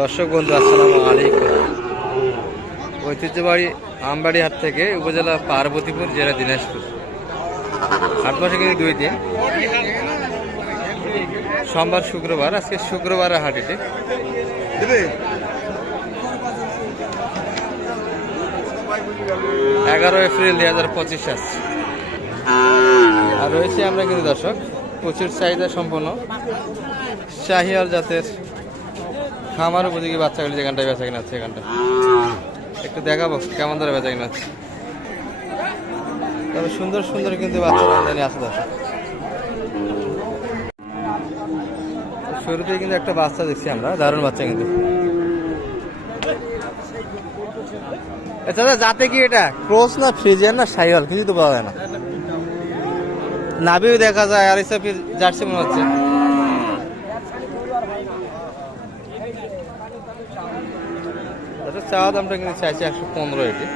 দর্শক বন্ধু, আসসালামু আলাইকুম। ঐতিহ্যবাড়ি আমবাড়ি হাট থেকে উপজেলা পার্বতীপুর, জেলা দিনাজপুর। হাট বসে কিন্তু দুই দিন। সোমবার, শুক্রবার, আজকে শুক্রবার হাট এটি। এগারো এপ্রিল দুই হাজার পঁচিশ আসছে আর রয়েছে আমরা কিন্তু দর্শক, প্রচুর চাহিদা সম্পন্ন। শাহিয়াল জাতের খামার উপযোগী বাচ্চাগুলি যেখানটায় বেচা কিনা আছে এখানটা একটু দেখাবো কেমন ধরে বেচা কিনা আছে তবে সুন্দর সুন্দর কিন্তু বাচ্চা আমদানি আছে দর্শক। শুরুতেই কিন্তু একটা বাচ্চা দেখছি আমরা, দারুণ বাচ্চা কিন্তু। এছাড়া যাতে কি এটা ক্রস না ফ্রিজিয়ান না সাইওয়াল কিছু তো পাওয়া যায় না। নাভিও দেখা যায়, আর এসব জার্সি মনে হচ্ছে। চাওয়া দামটা কিন্তু চাইছে একশো পনেরো এটি।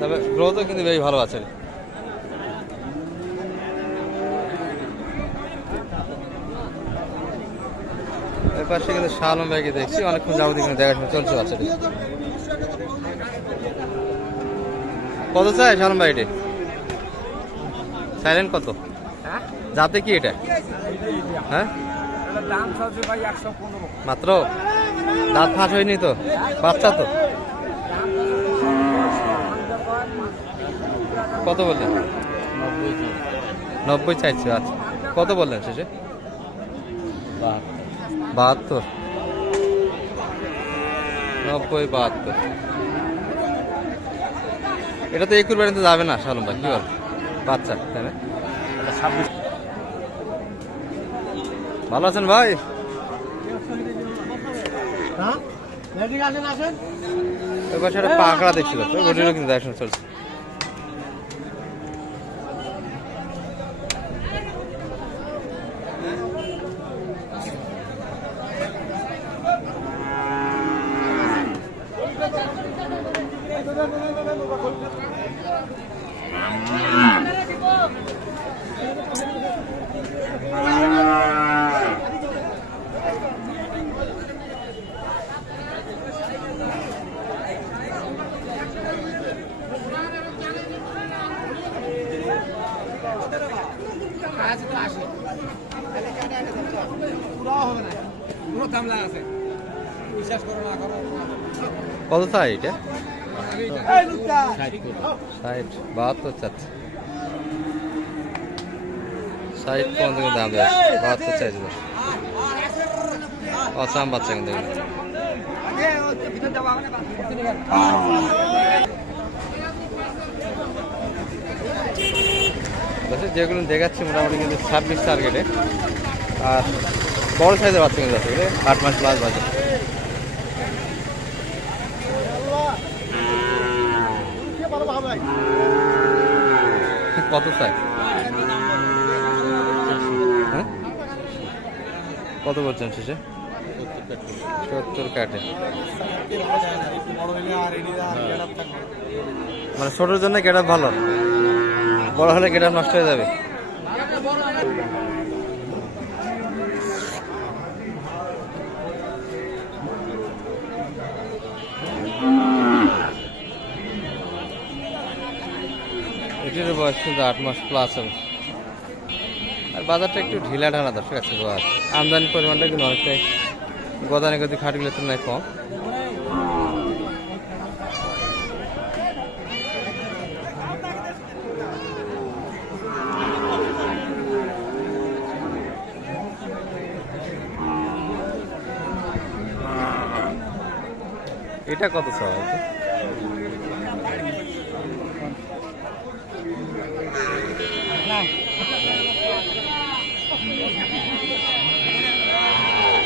তবে গ্রোথও কিন্তু বেশ ভালো আছে। এর পাশে কিন্তু শালম ব্যাগে দেখছি অনেকক্ষণ যাবতীয় কিন্তু দেখাশোনা চলছে বাচ্চাটি কত চাই শালম ভাই এটি সাইলেন্ট কত যাতে কি এটা? হ্যাঁ? মাত্র? দাঁত ফাঁস হয়নি তো? বাচ্চা তো? কত বললেন? নব্বই চাইছে আচ্ছা। কত বললেন শেষে? বাহাত্তর। নব্বই, বাহাত্তর। এটা তো একুর বাড়িতে যাবে না, শালম ভাই, কি বল? বাচ্চা, তাই না? ভালো আছেন ভাই? পাকড়া দেখছিল তো ওটিরও কিন্তু দেখাশোনা চলছে কত চাই এটা ষাট বাহাত্তর চাচ্ছে। ষাট পর্যন্ত দাম দেয় বাহাত্তর চাইছে অসাম বাচ্চা কিন্তু। যেগুলো দেখাচ্ছি মোটামুটি কিন্তু ছাব্বিশ টার্গেটে আর বড় সাইজের বাচ্চা কিন্তু আছে আট মাস প্লাস বাজে কত চাই হ্যাঁ? কত বলছেন শেষে? সত্তর কাটে মানে ছোটোর জন্য গেট ভালো। বড় হলে গেট নষ্ট হয়ে যাবে। এটির বয়স কিন্তু আট মাস প্লাস হবে। আর বাজারটা একটু ঢিলা ঢালা দর্শক, আছে আমদানির পরিমাণটা কিন্তু অনেকটাই গদানি গদি খাটগুলোর তুলনায় কম। এটা কত সবাই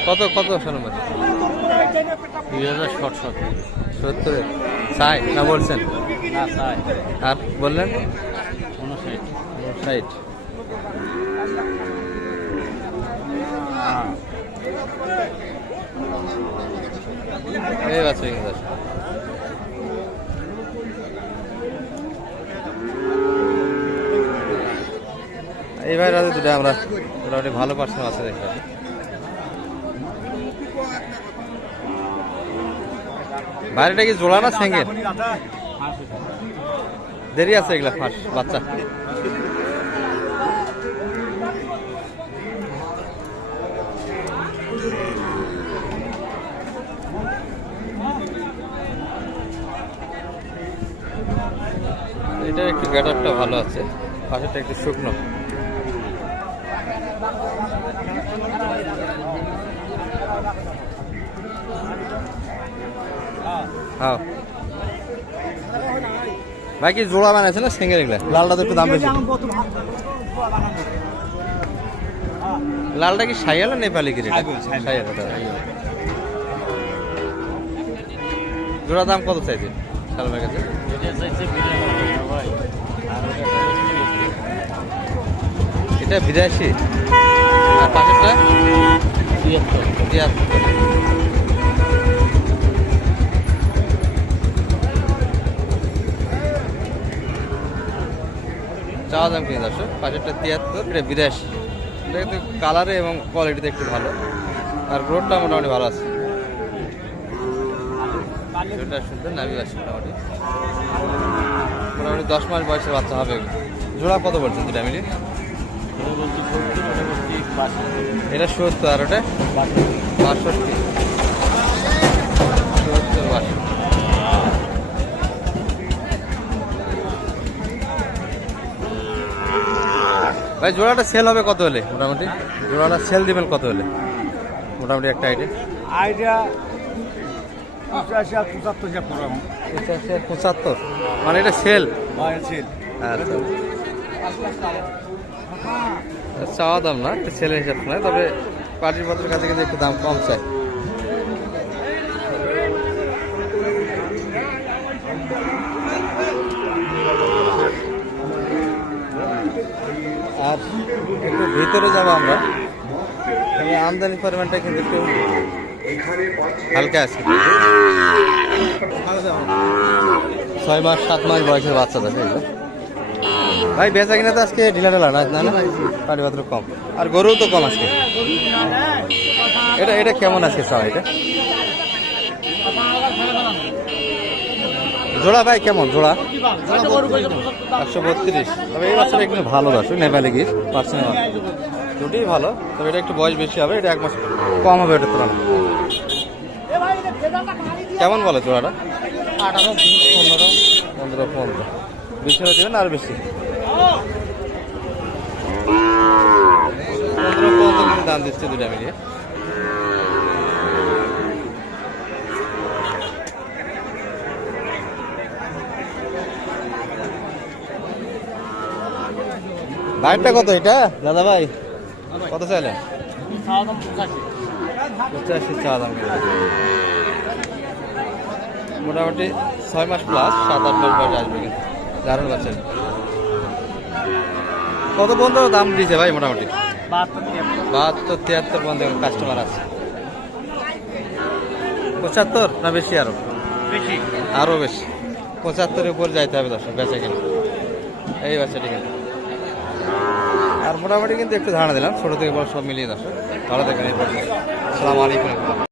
কত কত শোনো দুই হাজার শর্ট শর্ট সত্তর ষাট না বলছেন? আর বললেন? উনষাট ষাট এই বাচ্চা কিন্তু আছে। এই ভাই রাতে দুটো আমরা মোটামুটি ভালো পার্সেন্ট আছে দেখতে বাইরেটা কি জোড়া না সিঙ্গেল? দেরি আছে এগুলা ফাঁস, বাচ্চা। এটা একটু গ্যাটারটা ভালো আছে, পাশেরটা একটু শুকনো। হ্যাঁ। ভাই কি জোড়া বানাইছে না সিঙ্গেল এগুলা? লালটা তো একটু দাম বেশি। লালটা কি সাইয়াল না নেপালি কি সাইয়াল। জোড়া দাম কত চাইছে সালমের কাছে। এটা বিরাশি? আর পাশেরটা তিয়াত্তর চাওয়া দাম কিনে দর্শক পাশেরটা তিয়াত্তর এটা বিরাশি এটা কিন্তু কালারে এবং কোয়ালিটিতে একটু ভালো। আর গ্রোথটা মোটামুটি ভালো। আছে সুন্দর নাবি আছে মোটামুটি মোটামুটি। দশ মাস বয়সের বাচ্চা হবে জোড়া কত বলছেন দুটা মিলিয়ে এটা সত্তর আর ওটা? বাষট্টি। সত্তর বাষট্টি। ভাই জোড়াটা সেল হবে কত হলে? মোটামুটি? জোড়াটা সেল দিবেন কত হলে? মোটামুটি একটা আইডিয়া আইডিয়া পঁচাত্তর। মানে এটা সেল আচ্ছা। চাওয়া দাম না ছেলে হিসাব নয় তবে পার্টির পত্রের কাছে কিন্তু একটু দাম কম চাই। আর একটু ভিতরে যাব আমরা আমদানি পরিমাণটা কিন্তু একটু হালকা আছে। ছয় মাস, সাত মাস বয়সের বাচ্চাদের এগুলো ভাই বেচা কিনা তো আজকে ঢিলা ঢালা না না না? পাটি পাত্র কম। আর গরুও তো কম আজকে। এটা এটা কেমন আজকে চাওয়া এটা? জোড়া ভাই কেমন জোড়া? একশো বত্রিশ। তবে এই বাচ্চাটা একটু ভালো দর্শক নেপালি গির পার্সেন্ট দুটোই ভালো তবে এটা একটু বয়স বেশি হবে এটা এক মাস কম হবে এটা তুলনা কেমন বলে জোড়াটা? আঠারো পনেরো। পনেরো পনেরো। বেশি দেবেন আর বেশি। দাম দিচ্ছে দুটা মিলিয়ে বাইরটা কত এটা? দাদা ভাই। কত চাইলেন পঁচাশি চা দাম মোটামুটি ছয় মাস প্লাস সাত আট মাস বয়স আসবে দারুণ বাচ্চা। কত পর্যন্ত দাম দিয়েছে ভাই মোটামুটি? বাহাত্তর তিয়াত্তর পর্যন্ত কাস্টমার আছে। পঁচাত্তর না বেশি আরও? বেশি। আরও বেশি। পঁচাত্তরের উপর যাইতে হবে দর্শক বেচা কিনা। এই বাচ্চাটি কিন্তু আর মোটামুটি কিন্তু একটু ধারণা দিলাম ছোটো থেকে বড় সব মিলিয়ে দর্শক ভালো দেখবেন এই পর্যন্ত। আসসালামু আলাইকুম।